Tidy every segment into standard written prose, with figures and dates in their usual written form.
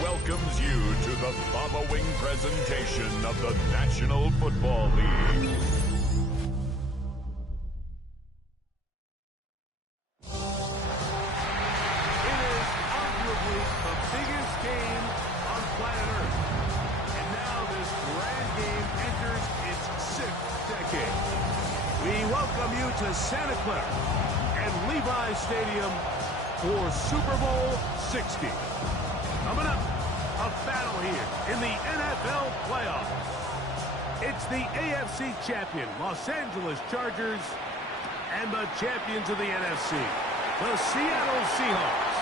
Welcomes you to the following presentation of the National Football League. It is arguably the biggest game on planet Earth. And now this grand game enters its 6th decade. We welcome you to Santa Clara and Levi Stadium for Super Bowl 60. Coming up, a battle here in the NFL playoffs. It's the AFC champion, Los Angeles Chargers, and the champions of the NFC, the Seattle Seahawks.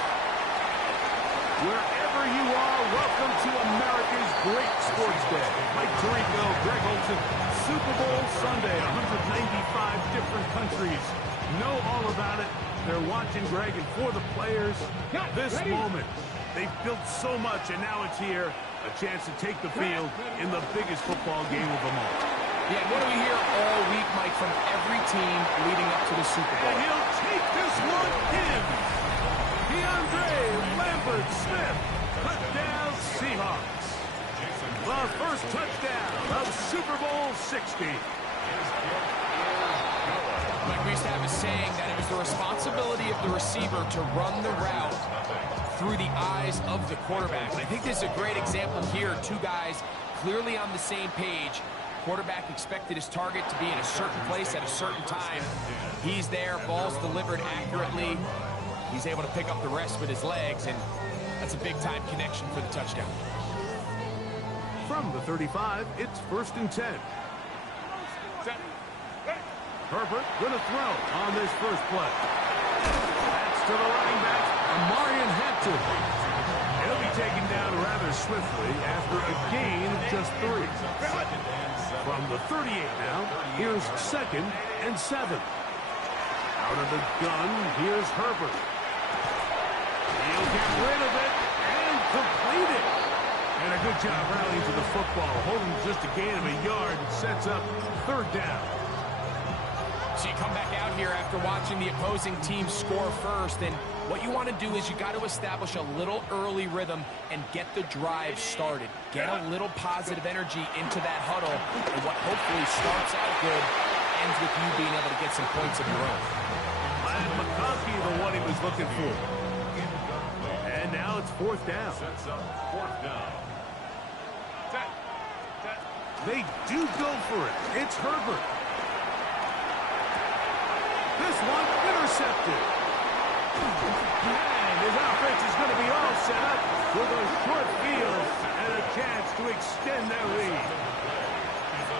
Wherever you are, welcome to America's great sports day. Mike Tirico, Greg Olsen, Super Bowl Sunday, 195 different countries know all about it. They're watching, Greg, and for the players, this moment. They've built so much, and now it's here. A chance to take the field in the biggest football game of them all. Yeah, what do we hear all week, Mike, from every team leading up to the Super Bowl? And he'll take this one in. DeAndre Lambert-Smith, touchdown Seahawks. The first touchdown of Super Bowl 60. Like we used to have a saying that it was the responsibility of the receiver to run the route through the eyes of the quarterback. And I think this is a great example here. Two guys clearly on the same page. Quarterback expected his target to be in a certain place at a certain time. He's there, ball's delivered accurately. He's able to pick up the rest with his legs, and that's a big-time connection for the touchdown. From the 35, it's 1st and 10. Herbert going to throw on this first play. That's to the running back, Amarian Hampton. He'll be taken down rather swiftly after a gain of just 3. From the 38 now, here's 2nd and 7. Out of the gun, here's Herbert. He'll get rid of it and complete it. And a good job rallying to the football, holding just a gain of a yard and sets up 3rd down. So you come back out here after watching the opposing team score first, and what you want to do is you got to establish a little early rhythm and get the drive started. Get a little positive energy into that huddle, and what hopefully starts out good ends with you being able to get some points of your own. And McConkey, the one he was looking for. And now it's 4th down. They do go for it. It's Herbert. This one intercepted. And his offense is going to be all set up with a short field and a chance to extend their lead.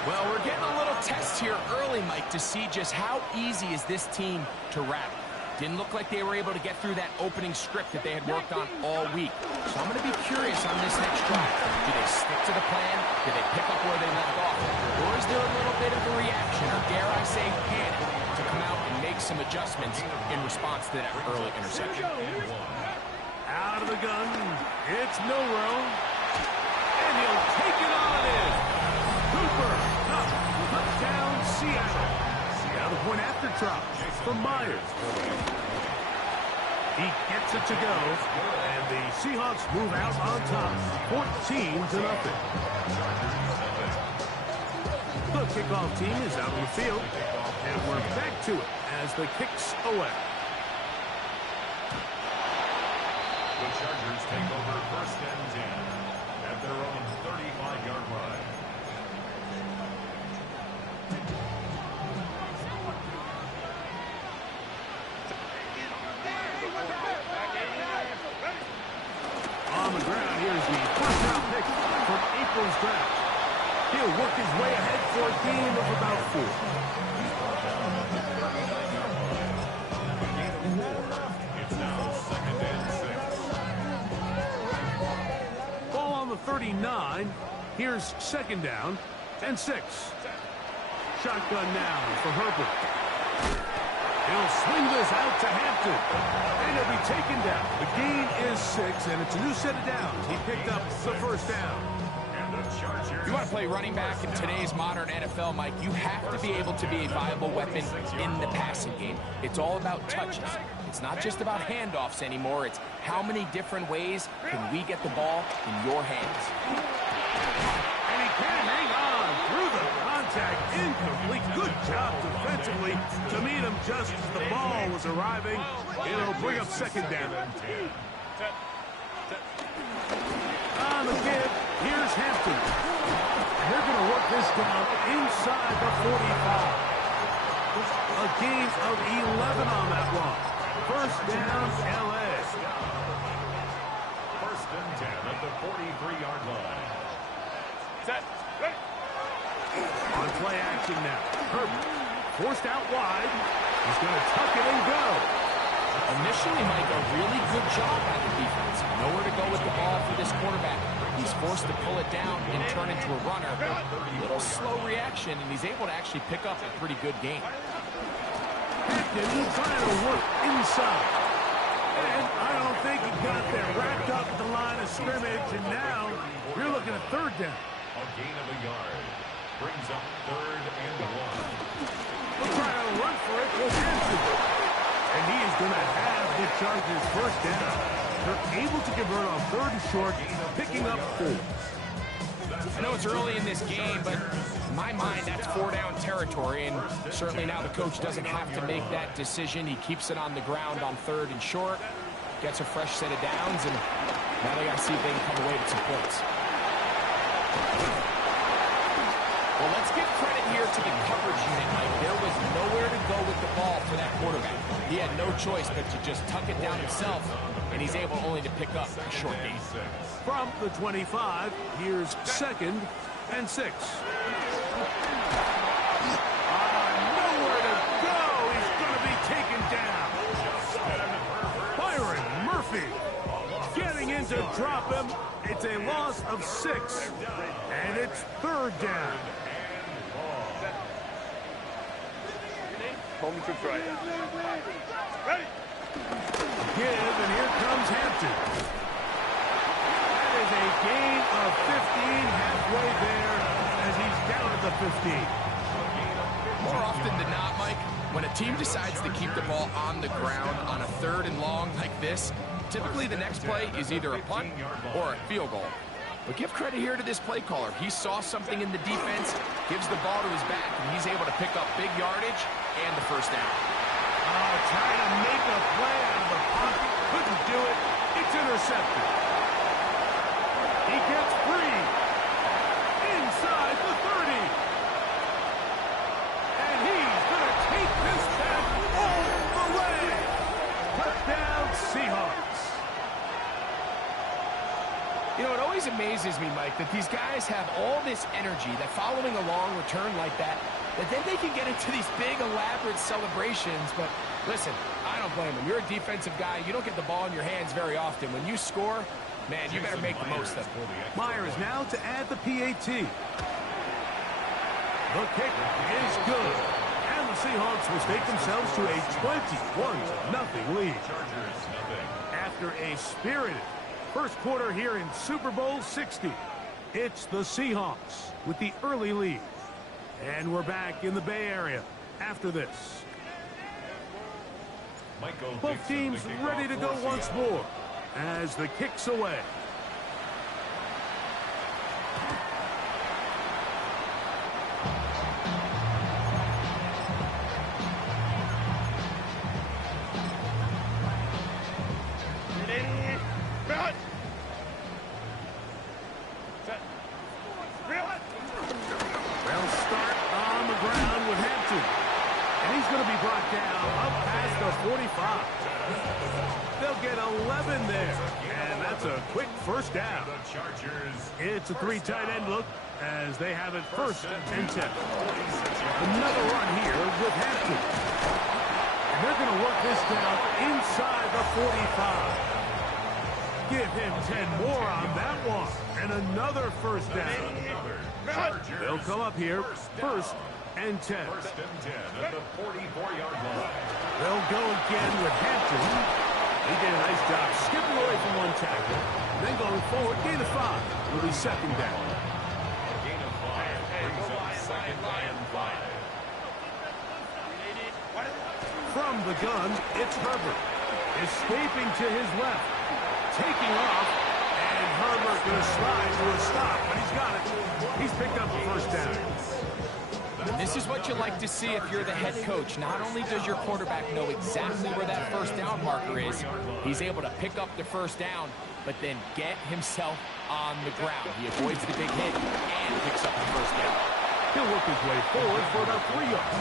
Well, we're getting a little test here early, Mike, to see just how easy is this team to rattle. Didn't look like they were able to get through that opening script that they had worked on all week. So I'm going to be curious on this next drive. Do they stick to the plan? Do they pick up where they left off? Or is there a little bit of a reaction, or dare I say panic, to come out and make some adjustments in response to that early interception? Out of the gun, it's Milrow. And he'll take it on in. Cooper, touchdown Seattle. Now the point after try from Myers. He gets it to go, and the Seahawks move out on top, 14-0. The kickoff team is out on the field, and we're back to it as the kicks away. The Chargers take over 1st and 10 at their own 35-yard line. On the ground, here's the first-round pick from April's draft. He'll work his way ahead for a gain of about 4. It's now 2nd and 6. Ball on the 39. Here's 2nd down and 6. Shotgun now for Herbert. He'll swing this out to Hampton. And he'll be taken down. The gain is 6, and it's a new set of downs. He picked up the first down. If you want to play running back in today's modern NFL, Mike, you have to be able to be a viable weapon in the passing game. It's all about touches. It's not just about handoffs anymore. It's how many different ways can we get the ball in your hands. And he can hang on through the contact. Incomplete. Good job defensively to meet him just as the ball was arriving. It'll bring up second down. On the give, here's Hampton. And they're going to work this down inside the 45. A gain of 11 on that one. First down, L.A. First and 10 at the 43-yard line. Set. Ready. On play action now. Herbert forced out wide. He's going to tuck it and go. Initially, Mike, a really good job by the defense. Nowhere to go with the ball for this quarterback. He's forced to pull it down and turn into a runner. A little slow reaction, and he's able to actually pick up a pretty good gain. Hampton trying to work inside. And I don't think he got there. Wrapped up at the line of scrimmage, and now you're looking at third down. A gain of a yard. Brings up third and 1. We'll try to run for it with Hampton. And he is going to have the Chargers first down. They're able to convert on third and short, picking up 4. I know it's early in this game, but in my mind, that's 4-down territory, and certainly now the coach doesn't have to make that decision. He keeps it on the ground on third and short, gets a fresh set of downs, and now they got to see if they can come away with some points. Well, let's give credit here to the coverage unit, Mike. There was nowhere to go with the ball for that quarterback. He had no choice but to just tuck it down himself, and he's able only to pick up a short gain. From the 25, here's second and 6. Nowhere to go. He's going to be taken down. Byron Murphy getting in to drop him. It's a loss of 6, and it's third down. Home to try. Ready. Give, and here comes Hampton. That is a gain of 15, halfway there as he's down at the 15. More often than not, Mike, when a team decides to keep the ball on the ground on a third and long like this, typically the next play is either a punt or a field goal. But give credit here to this play caller. He saw something in the defense, gives the ball to his back, and he's able to pick up big yardage and the first down. Trying to make a play out of the pocket. Couldn't do it. It's intercepted. He gets free. Inside the 30. And he's going to take this back all the way. Touchdown, Seahawks. You know, it always amazes me, Mike, that these guys have all this energy that following a long return like that then they can get into these big, elaborate celebrations. But listen, I don't blame them. You're a defensive guy. You don't get the ball in your hands very often. When you score, man, you better make the most of it. Myers now to add the PAT. The kick is good. And the Seahawks will take themselves to a 21-0 lead. After a spirited first quarter here in Super Bowl 60, it's the Seahawks with the early lead. And we're back in the Bay Area after this. Both teams ready to go once more as the kick's away. They'll start on the ground with Hampton. And he's going to be brought down up past the 45. They'll get 11 there. And that's a quick first down. It's a 3 tight end look as they have it first and 10. Another run here with Hampton. And they're going to work this down inside the 45. Give him 10 more on that one. And another first down. They'll come up here first and 10. First and 10 at the 44-yard line. They'll go again with Hampton. He did a nice job skipping away from one tackle. Then going forward, gain of 5. Will be second down. Gain of 5 brings up second and 5. From the gun, it's Herbert. Escaping to his left. Taking off. And Herbert going to slide to a stop, but he's got it. He's picked up the first down. And this is what you like to see if you're the head coach. Not only does your quarterback know exactly where that first down marker is, he's able to pick up the first down, but then get himself on the ground. He avoids the big hit and picks up the first down. He'll work his way forward for about 3 yards.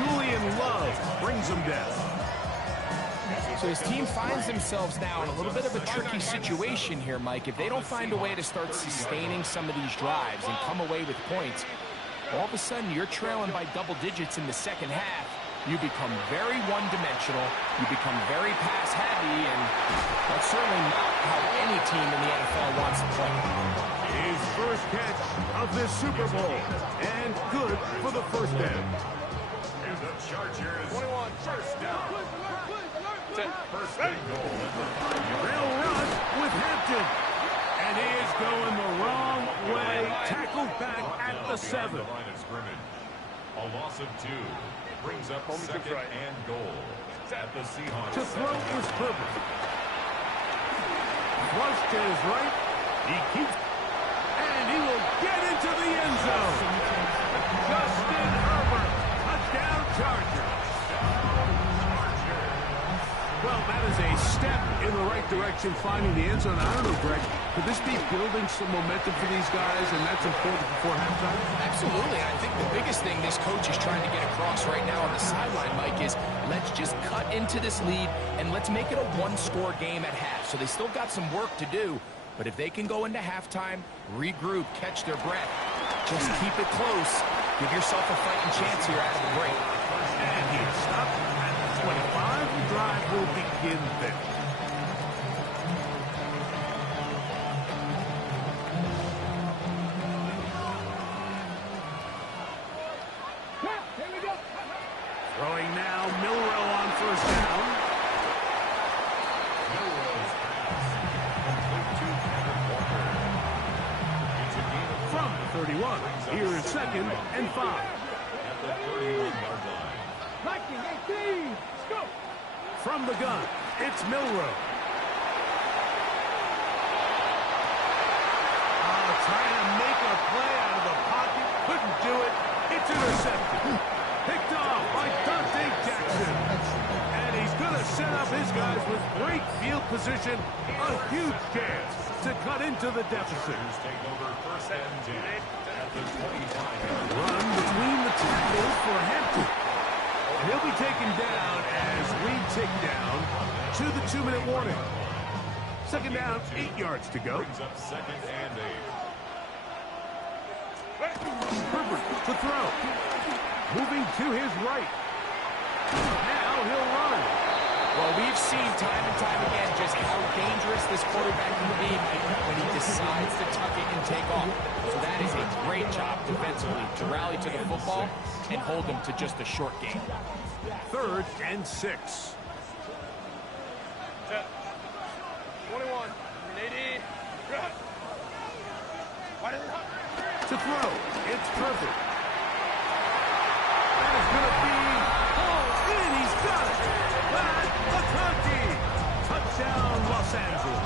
Julian Love brings him down. So his team finds themselves now in a little bit of a tricky situation here, Mike. If they don't find a way to start sustaining some of these drives and come away with points, all of a sudden you're trailing by double digits in the second half. You become very one-dimensional. You become very pass-heavy, and that's certainly not how any team in the NFL wants to play. His first catch of this Super Bowl, and good for the first down. And the Chargers, 21, first down. First and goal at the 5-yard line. They'll run with Hampton. And he is going the wrong way. Tackled back at the 7. The line of scrimmage. A loss of 2 brings up second and goal at the Seahawks. To throw is Herbert. Flush to his right. He keeps. And he will get into the end zone. Justin Herbert. Touchdown Chargers. Well, that is a step in the right direction, finding the end zone. I don't know, Greg, could this be building some momentum for these guys, and that's important before halftime? Absolutely. I think the biggest thing this coach is trying to get across right now on the sideline, Mike, is let's just cut into this lead, and let's make it a one-score game at half. So they still got some work to do, but if they can go into halftime, regroup, catch their breath, just keep it close, give yourself a fighting chance here out of the break. And he stopped at the 25. The drive will begin there. Throwing now, Milroe on first down. Milroe's pass. Complete to Kenneth Walker. It's a gain of From the 31, here is second and 5. at the 31-yard line. From the gun, it's Milroe. Trying to make a play out of the pocket. Couldn't do it. It's intercepted. Picked off by Dante Jackson. And he's going to set up his guys with great field position. A huge chance to cut into the deficit. Chargers take over first and 10 at the 25-yard line. Run between the tackles for Hampton. He'll be taken down as we tick down to the 2-minute warning. Second down, 8 yards to go. Brings up second and 8. Herbert to throw. Moving to his right. Now he'll run. Well, we've seen time and time again just how dangerous this quarterback can be when he decides to tuck it and take off. So that is a great job defensively to rally to the football and hold him to just a short game. 3rd and 6. 21. To throw, it's perfect. That is going to be, and he's got it. Matt McConkey. Touchdown, Los Angeles.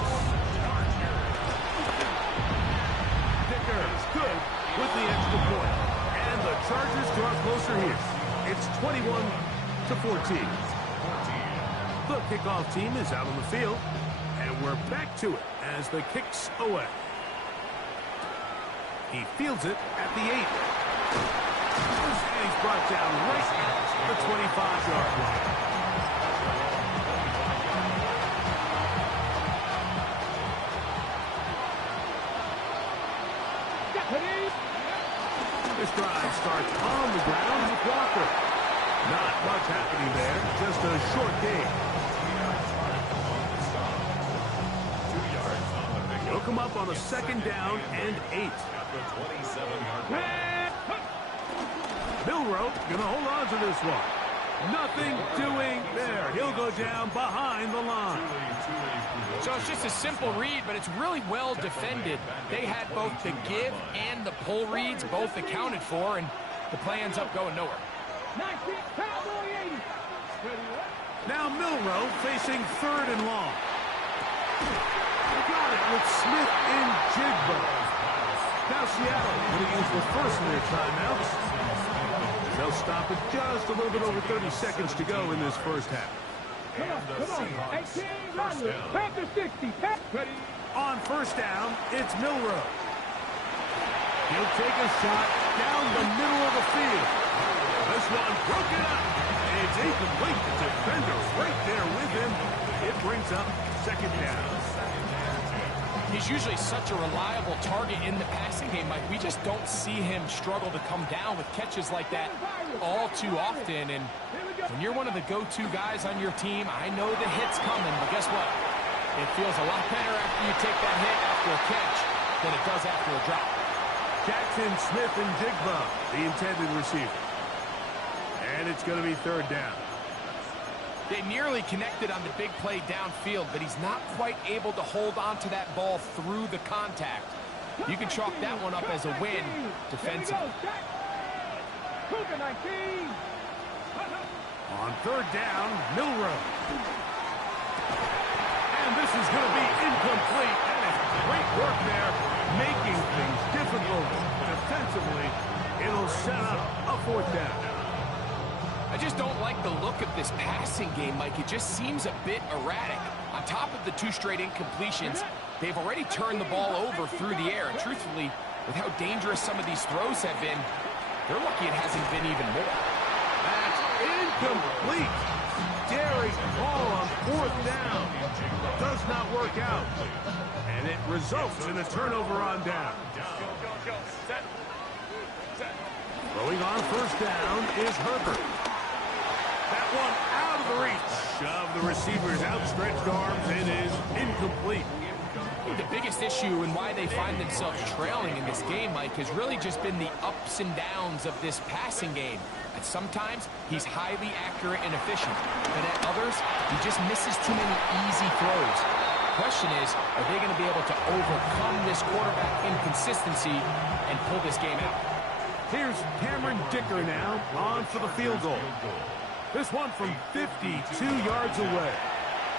Dicker is good with the extra point. And the Chargers draw closer here. It's 21-14. The kickoff team is out on the field, and we're back to it as the kick's away. He fields it at the 8. And he's brought down right at the 25-yard line. This drive starts on the ground with Walker. Not much happening there, just a short game. 2 yards on the pick. He'll come up on a second down and 8. At the 27-yard line. Milroe going to hold on to this one. Nothing doing there. He'll go down behind the line. So it's just a simple read, but it's really well defended. They had both the give and the pull reads both accounted for, and the play ends up going nowhere. Now Milroe facing 3rd and long. Got it with Smith in Jigba. Now Seattle going to use the first of their timeouts. They'll stop it just a little bit over 30 seconds to go in this first half. Come on. 18, Panther 60. On first down, it's Milroe. He'll take a shot down the middle of the field. This one broken up. It's incomplete. The defender right there with him. It brings up 2nd down. He's usually such a reliable target in the passing game, Mike. We just don't see him struggle to come down with catches like that all too often. And when you're one of the go-to guys on your team, I know the hit's coming, but guess what? It feels a lot better after you take that hit after a catch than it does after a drop. Jackson, Smith, and Jigba, the intended receiver. And it's going to be 3rd down. They nearly connected on the big play downfield, but he's not quite able to hold on to that ball through the contact. You can chalk that one up as a win defensively. On 3rd down, Milroe. And this is going to be incomplete. That is great work there, making things difficult defensively. It'll set up a 4th down. I just don't like the look of this passing game, Mike. It just seems a bit erratic. On top of the 2 straight incompletions, they've already turned the ball over through the air. And truthfully, with how dangerous some of these throws have been, they're lucky it hasn't been even more. That's incomplete. Daring ball on 4th down. Does not work out. And it results in a turnover on down. Throwing on 1st down is Herbert. That one out of the reach of the receiver's outstretched arms. It is incomplete. The biggest issue and why they find themselves trailing in this game, Mike, has really just been the ups and downs of this passing game. And sometimes he's highly accurate and efficient, but at others, he just misses too many easy throws. The question is, are they going to be able to overcome this quarterback inconsistency and pull this game out? Here's Cameron Dicker now on for the field goal. This one from 52 yards away.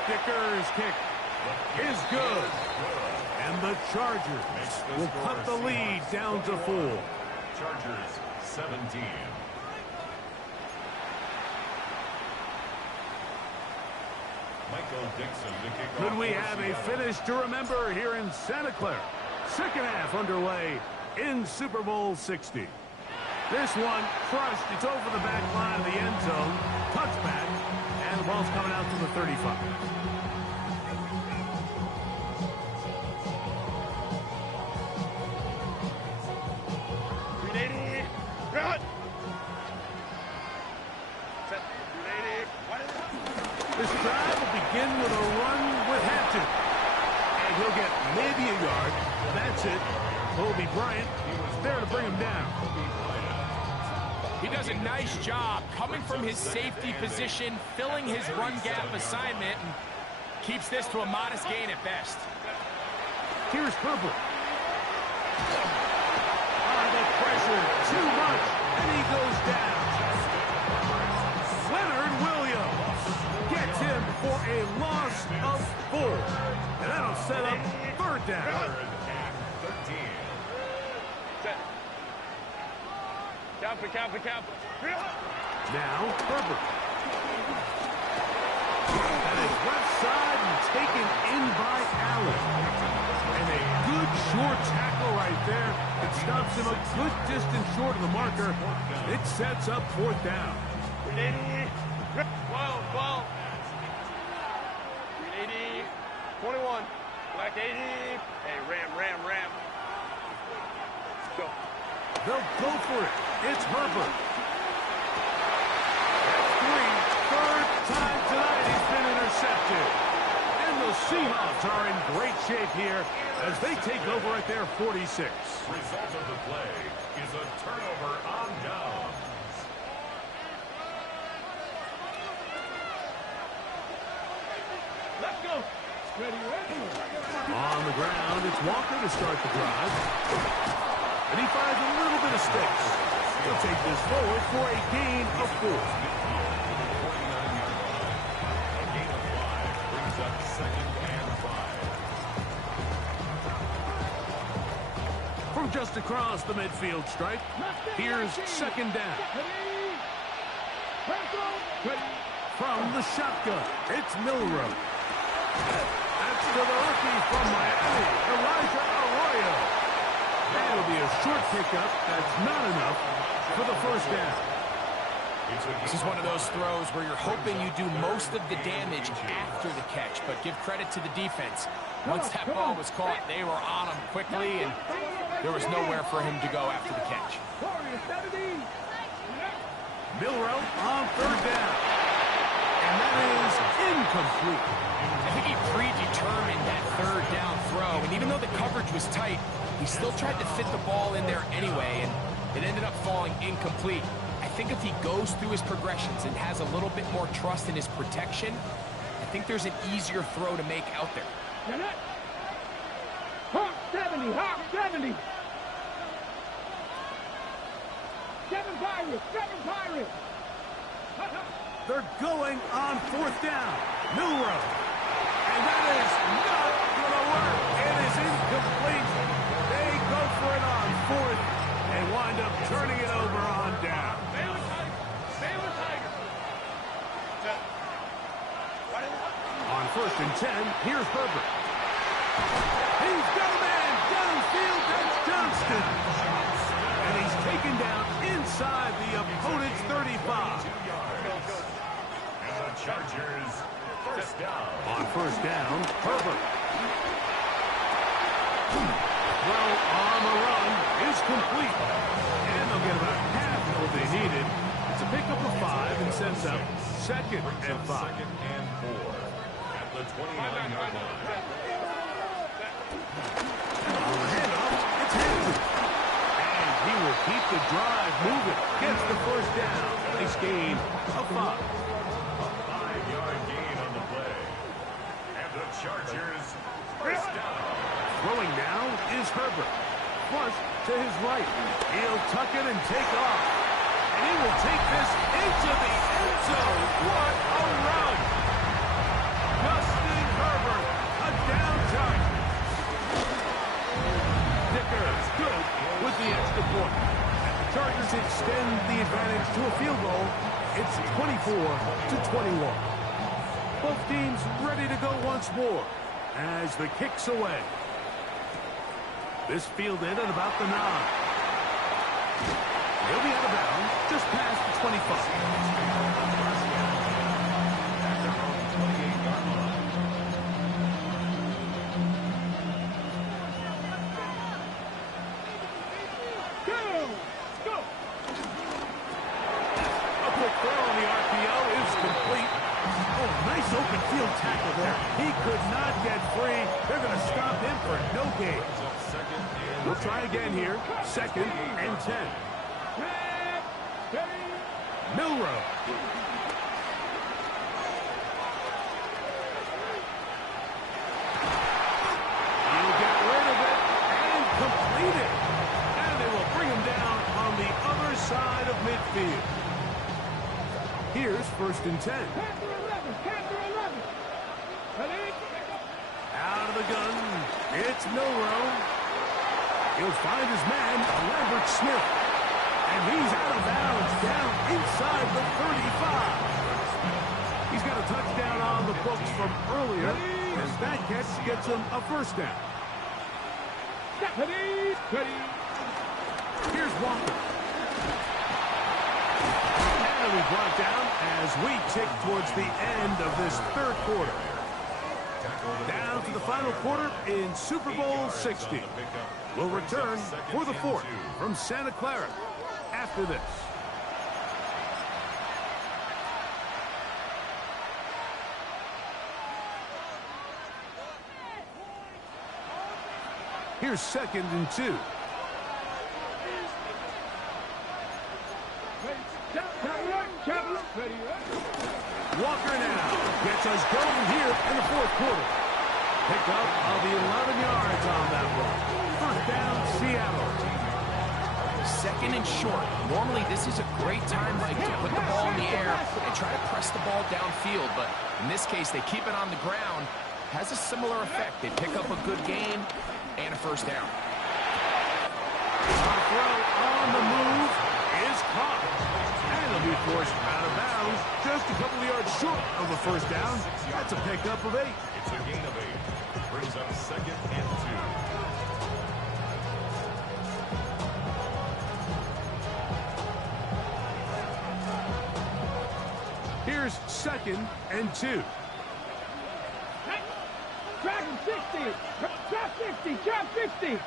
Dicker's kick is good. And the Chargers will cut the lead down to 4. Chargers 17. Michael Dixon to kick off. Could we have a finish to remember here in Santa Clara? 2nd half underway in Super Bowl 60. This one crushed. It's over the back line of the end zone. Touchback. And the ball's coming out to the 35. This drive will begin with a run with Hampton. And he'll get maybe a yard. That's it. Kobe Bryant was there to bring him down. He does a nice job coming from his safety position, filling his run gap assignment, and keeps this to a modest gain at best. Here's Herbert. The pressure, too much, and he goes down. Leonard Williams gets him for a loss of 4. And that'll set up 3rd down. Count. Now, Herbert. That is left side and taken in by Allen. And a good short tackle right there. It stops him a good distance short of the marker. It sets up 4th down. 12. 380. 21. Black 80. Hey, ram. Let's go. They'll go for it. It's Herbert. That's 3. 3rd time tonight he's been intercepted. And the Seahawks are in great shape here as they take over at their 46. Result of the play is a turnover on downs. On the ground, it's Walker to start the drive. And he finds a little bit of space. He'll take this forward for a gain of 4. A gain of 5 brings up 2nd and 5. From just across the midfield stripe, here's 2nd down. From the shotgun, it's Milrow. That's to the rookie from Miami, Elijah Arroyo. That'll be a short pickup. That's not enough for the 1st down. This is one of those throws where you're hoping you do most of the damage after the catch, but give credit to the defense. Once that ball was caught, they were on him quickly, and there was nowhere for him to go after the catch. Milrow on 3rd down. And that is incomplete. I think he predetermined that 3rd down throw, and even though the coverage was tight, he still tried to fit the ball in there anyway, and it ended up falling incomplete. I think if he goes through his progressions and has a little bit more trust in his protection, I think there's an easier throw to make out there. Hawk 70, Hawk 70. 7 Pirates. They're going on 4th down. Milrow. And that is not going to work. It is incomplete. They go for it on 4th and wind up turning it over on down. On 1st and 10, here's Herbert. He's got a man downfield. That's Johnston. And he's taken down inside the opponent's 35. And the Chargers, 1st down. On 1st down, Herbert. Well, on the run is complete. And they'll get about half of what they needed. It's a pickup of 5 and sends up 2nd and 5. 2nd and 4 at the 29-yard line. On the handoff, it's Hanson. And he will keep the drive moving. Gets the 1st down. Nice gain of 5. A 5-yard gain on the play. And the Chargers, 1st down. Throwing now is Herbert. Flush to his right. He'll tuck it and take off. And he will take this into the end zone. What a run! Justin Herbert, a down touch. Dickers good with the extra point. The Chargers extend the advantage to a field goal. It's 24-21. Both teams ready to go once more as the kick's away. This fielded at about the 9. He'll be out of bounds just past the 25. A quick throw on the RPO is complete. Oh, nice open field tackle there. He could not get free. They're going to stop him for no gain. We'll try again here. 2nd and 10. Milrow. He'll get rid of it and complete it. And they will bring him down on the other side of midfield. Here's 1st and 10. Out of the gun. It's Milrow. He'll find his man, Lambert Smith. And he's out of bounds down inside the 35. He's got a touchdown on the books from earlier, as that catch gets him a 1st down. Here's Walker. And we brought down as we tick towards the end of this 3rd quarter. Down to the final quarter in Super Bowl 60. We'll return for the 4th from Santa Clara after this. Here's 2nd and 2. Walker now. gets us going here in the fourth quarter. Pick up of the 11 yards on that one. First down, Seattle. Second and short. Normally, this is a great time, Mike, to put the ball in the air and try to press the ball downfield. But in this case, they keep it on the ground. Has a similar effect. They pick up a good gain and a first down. Our throw on the move is caught. And it'll be forced out of bounds. Just a couple of yards short of a first down. That's a pickup of 8. It's a gain of 8. Brings up second and 2. Here's second and 2. Drag him 60. Drop 50. Drop 50.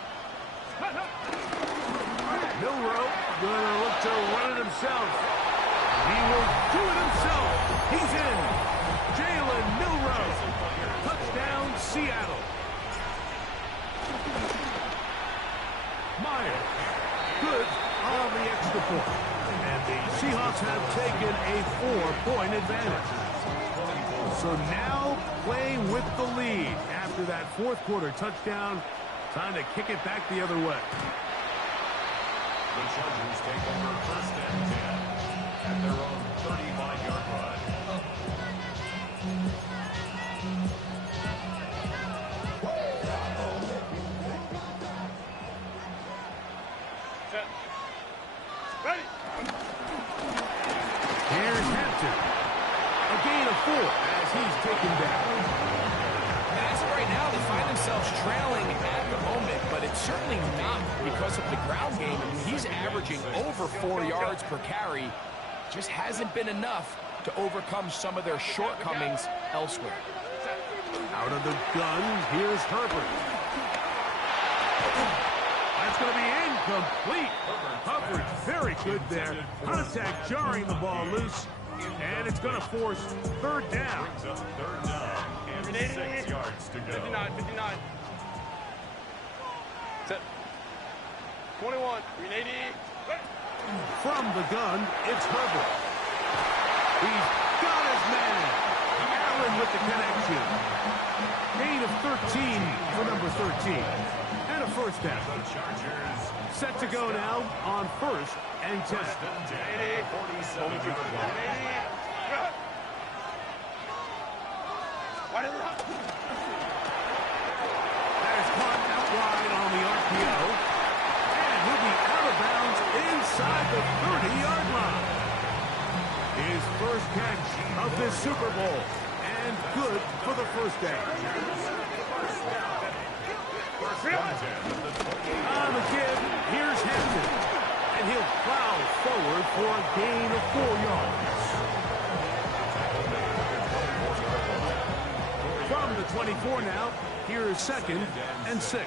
Milroe gonna look to run it himself. He will do it himself. He's in. Jalen Milroe. Touchdown, Seattle. Myers. Good on the extra point. And the Seahawks have taken a 4-point advantage. So now playing with the lead after that fourth quarter touchdown. Time to kick it back the other way. The Chargers take over first and 10 at their own 35-yard line. Set. Ready. Here's Hampton. A gain of 4 as he's taken down. And as of right now, they find themselves trailing at the moment, but it's certainly not because of the ground game. I mean, he's averaging over 4 yards per carry. Just hasn't been enough to overcome some of their shortcomings elsewhere. Out of the gun, here's Herbert. That's going to be incomplete. Hubbard, very good there. Contact jarring the ball loose, and it's going to force third down. Brings up third down and 6 yards to go. 59, 59. Set. 21, 380. From the gun, it's Herbert. He's got his man. Allen with the connection. Gain of 13 for number 13. And a first down. The Chargers Set to go now on first and 10. first and 10 at the 47-yard line. Why did it That is caught out wide on the RPO. And he'll be out of bounds inside the 30-yard line. His first catch of this Super Bowl. And good for the first down. On the give, here's Hampton. And he'll plow forward for a gain of 4 yards. From the 24 now, here is second and 6.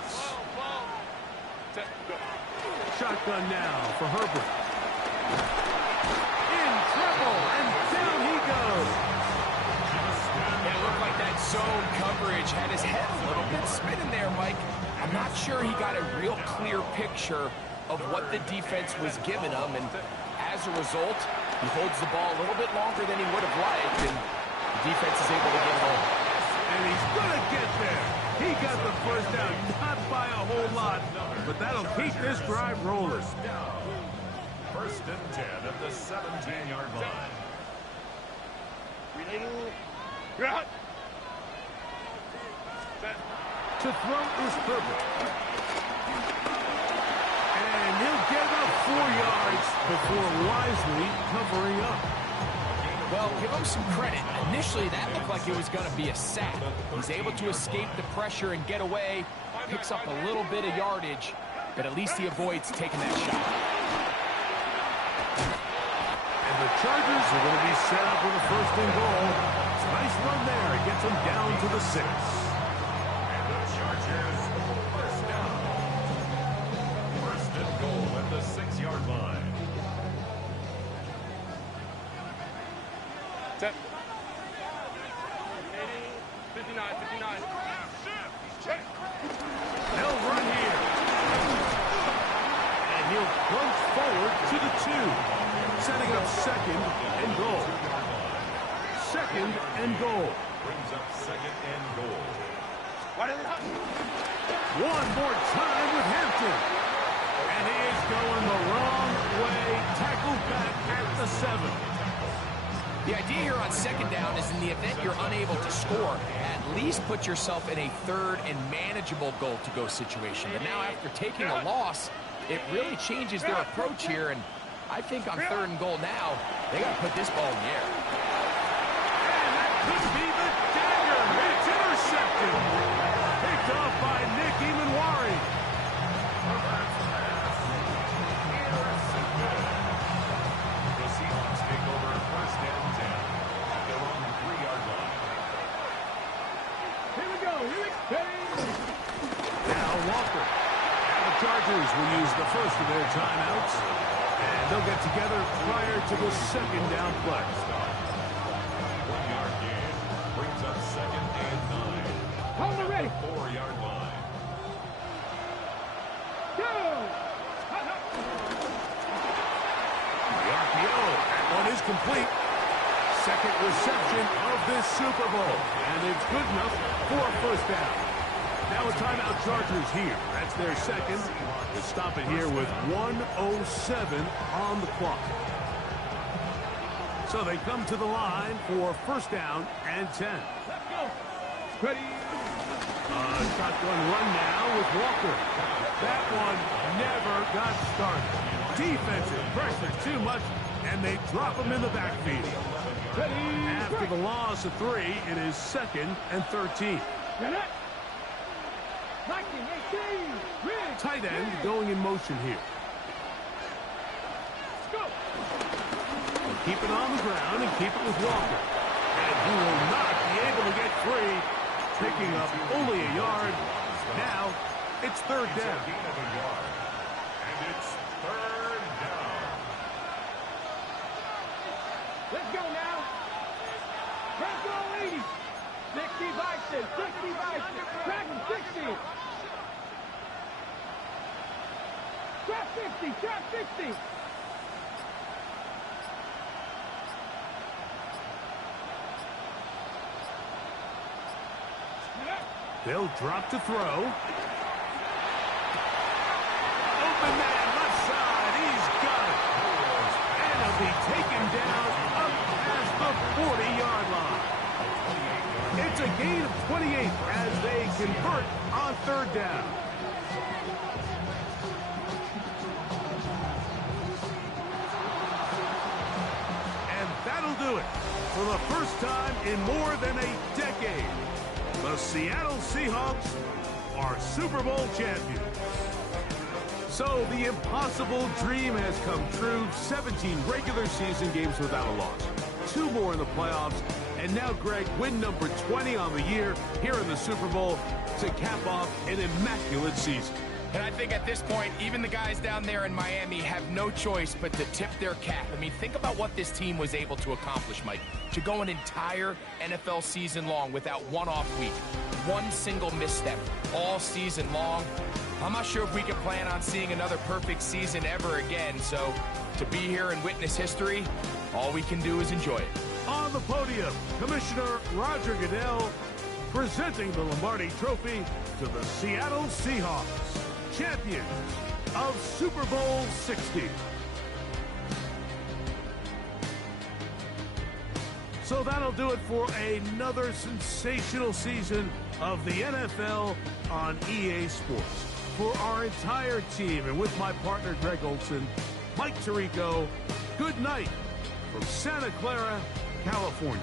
Shotgun now for Herbert. In trouble, and down he goes. It looked like that zone coverage had his head a little bit spinning there, Mike. I'm not sure he got a real clear picture of what the defense was giving him, and as a result, he holds the ball a little bit longer than he would have liked, and the defense is able to get home. And he's going to get there. He got the first down, not by a whole lot, but that'll keep this drive rolling. First and 10 at the 17-yard line. To throw is Herbert. And he'll get about 4 yards before wisely covering up. Well, give him some credit. Initially, that looked like it was going to be a sack. He's able to escape the pressure and get away, picks up a little bit of yardage, but at least he avoids taking that shot. And the Chargers are going to be set up with a first and goal. It's a nice run there. It gets them down to the 6. And the Chargers first down. First and goal at the 6-yard line. Set. 59, 59. They'll run here. And he'll plunge forward to the 2. Setting up second and goal. second and goal. Brings up second and goal. One more time with Hampton. And he is going the wrong way. Tackled back at the 7. The idea here on second down is in the event you're unable to score, at least put yourself in a third and manageable goal-to-go situation. But now after taking a loss, it really changes their approach here. And I think on third and goal now, they got to put this ball in the air. And that could be the dagger. It's intercepted. Picked off by Nick Emanwari. The Seahawks take over first and 10. They're on the 3-yard line. Here we go. Now Walker. And the Chargers will use the first of their timeouts. And they'll get together prior to the second down play. 1-yard gain. Brings up second and 9. Hold it ready. 4-yard line. Go. The RPO. That one is complete. Second reception of this Super Bowl. And it's good enough for a first down. Now a timeout Chargers here. That's their second. To stop it here with 1:07 on the clock. So they come to the line for first down and 10. Let's go. Ready. Shotgun run now with Walker. That one never got started. Defensive pressure too much, and they drop him in the backfield. Ready. After the loss of 3, it is second and 13. Ready. 19, 18. Tight end going in motion here. Let's go. Keep it on the ground and keep it with Walker. And he will not be able to get free, picking up only a yard. Now it's third down. Gain of a yard. And it's third down. Let's go now. Let's go, ladies. 60 Bison. 60 Bison. Track 60. Trap 60. Trap 60. They'll drop to throw. Open man left side. He's got it. And he'll be taken down up past the 40-yard line. It's a gain of 28 as they convert on third down. And that'll do it. For the first time in more than a decade, the Seattle Seahawks are Super Bowl champions. So the impossible dream has come true. 17 regular season games without a loss. 2 more in the playoffs. And now, Greg, win number 20 on the year here in the Super Bowl to cap off an immaculate season. And I think at this point, even the guys down there in Miami have no choice but to tip their cap. I mean, think about what this team was able to accomplish, Mike. To go an entire NFL season long without one off week, one single misstep, all season long. I'm not sure if we can plan on seeing another perfect season ever again. So to be here and witness history, all we can do is enjoy it. On the podium, Commissioner Roger Goodell presenting the Lombardi Trophy to the Seattle Seahawks, champions of Super Bowl 60. So that'll do it for another sensational season of the NFL on EA Sports. For our entire team and with my partner Greg Olson, Mike Tirico, good night from Santa Clara, California.